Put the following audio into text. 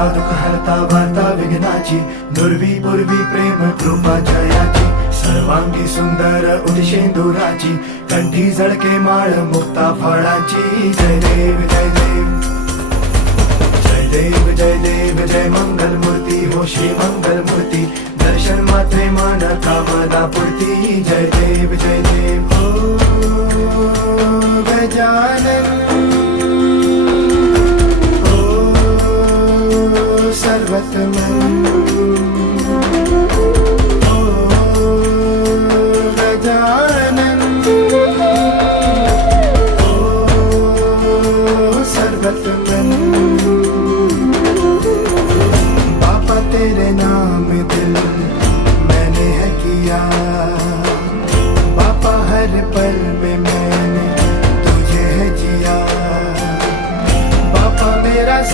हरता दुःख हरता वार्ता विघ्नाची, दुर्वी पूर्वी प्रेम कृपा जयाची, सर्वांगी सुंदर उदिशेंदुराची, कंठी झळके माळ मुक्ता फळाची. जय देव जय देव जय देव जय देव जय मंगल मूर्ती हो श्री मंगल मूर्ती, दर्शन मात्रे मन कामना पूर्ती. जय देव जय देव हो गजानन हो सर्वतमन.